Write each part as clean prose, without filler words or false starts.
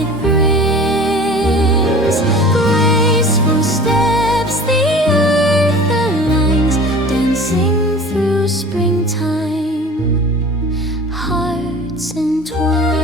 it brings. Graceful steps the earth aligns, dancing through springtime, hearts entwined.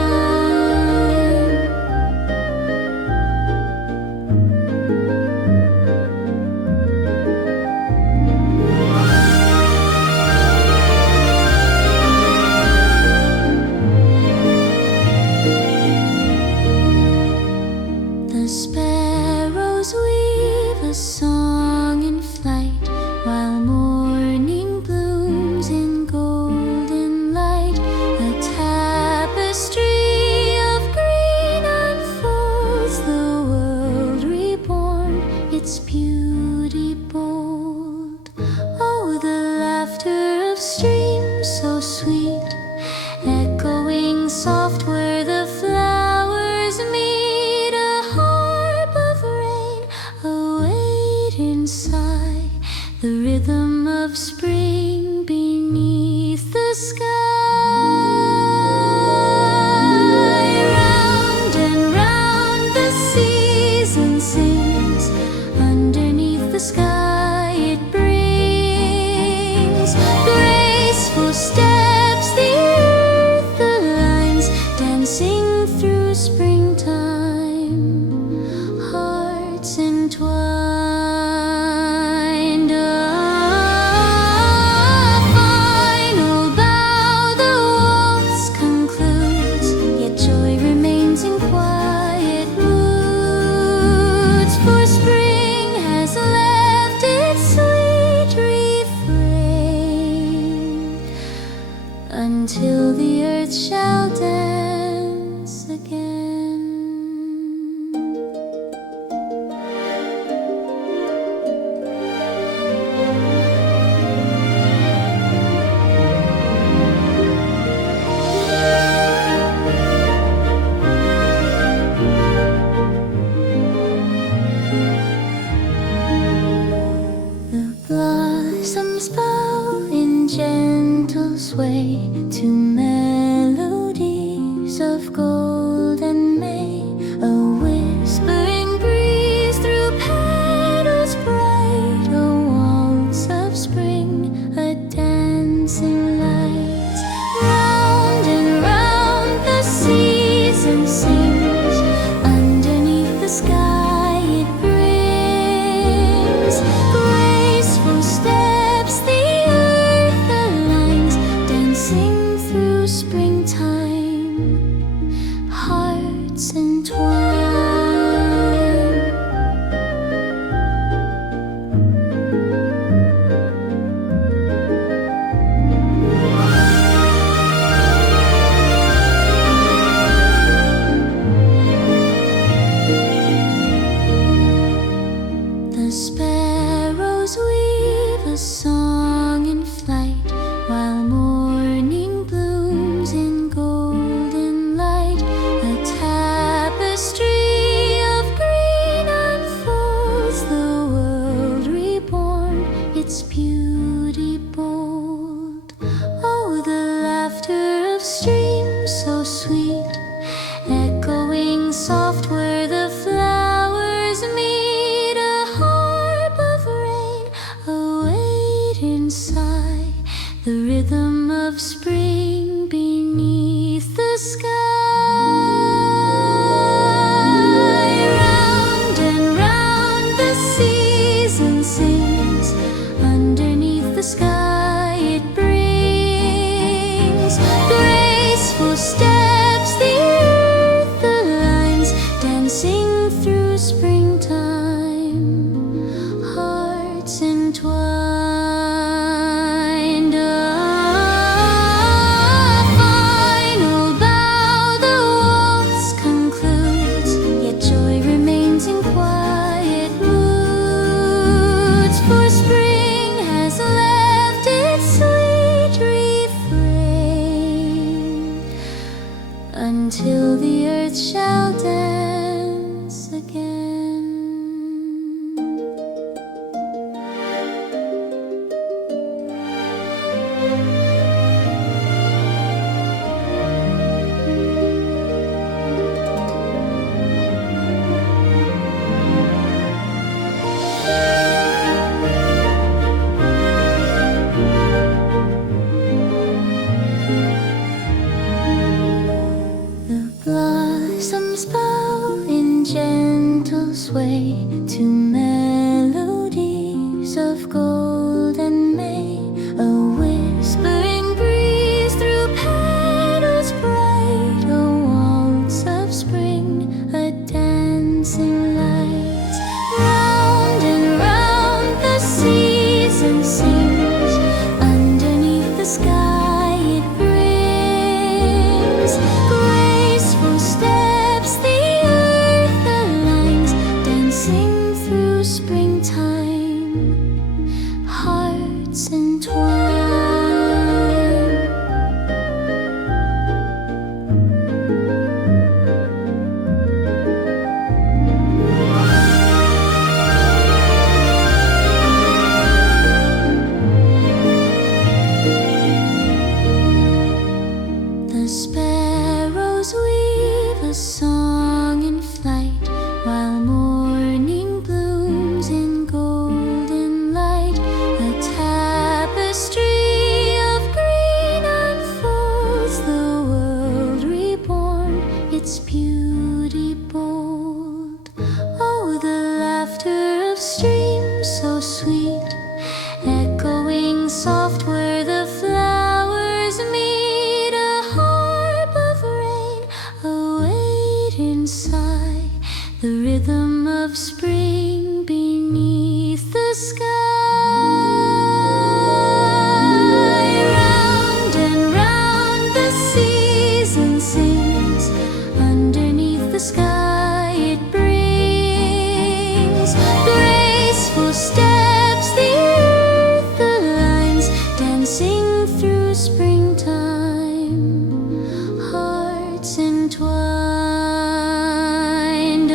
The sparrows weave a song in flight, while morning blooms in golden light. A tapestry of green unfolds, the world reborn, its beauty bold. Oh, the laughter of streams so sweet, echoing soft where the flowers meet. A harp of rain, a waiting sigh, the rhythm of spring beneath the sky. Round and round the season sings, underneath the sky it brings. Graceful steps the earth aligns, dancing through springtime, hearts entwined. A final bow, the waltz concludes, yet joy remains in quiet moods. For spring has left its sweet refrain, until the earth shall dance again. The blossoms fall in gentle sway to melodies of golden May. A whispering breeze through petals bright, a waltz of spring, a dancing light. Round and round the season sings, underneath the sky it brings. Graceful steps the earth aligns, dancing through springtime, hearts entwined. The sparrows weave a song in flight, while morning blooms in golden light. A tapestry sway to melodies of gold and May, a whispering breeze through petals bright, a waltz of spring, a dancing light. Round and round the season sings, underneath the sky it brings graceful steps the earth aligns, dancing through springtime, hearts entwined. The sparrows weave a song in flight, while morning blooms in golden light. A tapestry of green unfolds, the world reborn, its beauty bold. Oh, the laughter of streams so sweet, echoing soft where the flowers meet. A harp of rain, a waiting sigh, the rhythm of spring beneath the sky. Round and round the season sings, underneath the sky it brings graceful steps the earth aligns, dancing through springtime, hearts entwined. A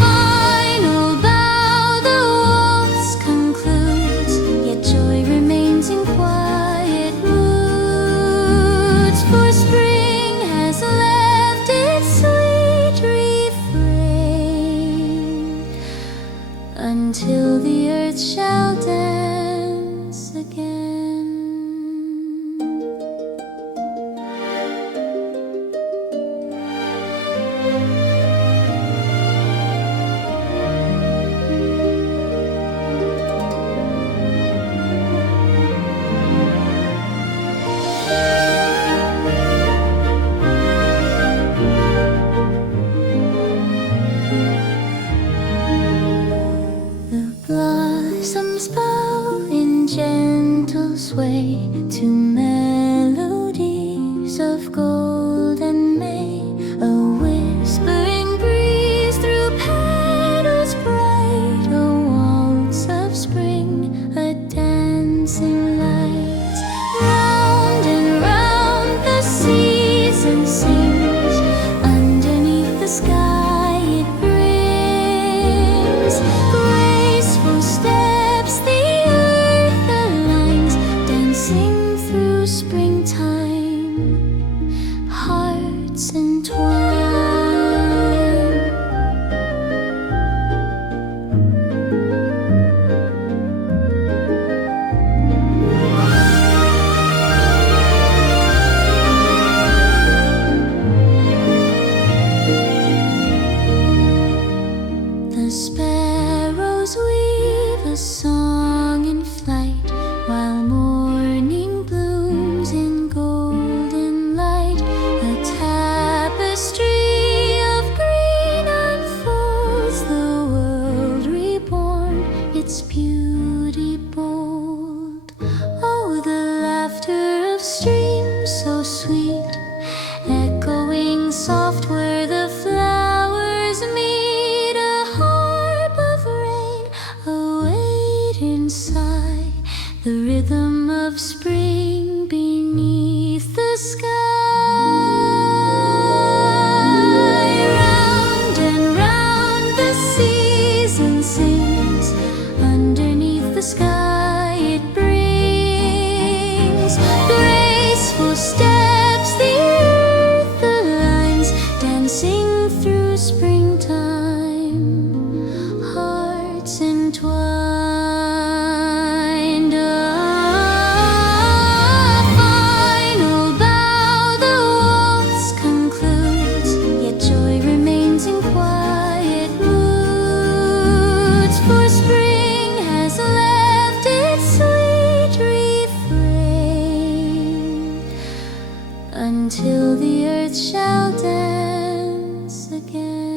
final bow, the waltz concludes, yet joy remains in quiet moods, for spring has left its sweet refrain, until the earth shall dance again. The blossoms bow in gentle sway to melodies of gold and May, a whispering breeze through petals bright, a waltz of spring, a dancing light. Round and round the season sings, underneath the sky it brings graceful steps the earth aligns, dancing through springtime, hearts entwined. The sparrows weave a song in flight, while morning blooms in golden light. A tapestry of green unfolds, the world reborn, its beauty bold. Oh, the laughter of streams so sweet, echoing soft where the flowers meet. A harp of rain, a waiting sigh, the rhythm of spring beneath the sky. Round and round the season sings, underneath the sky it brings graceful steps the earth aligns, dancing through springtime, hearts entwined. A final bow, the waltz concludes, yet joy remains in quiet until the earth shall dance again.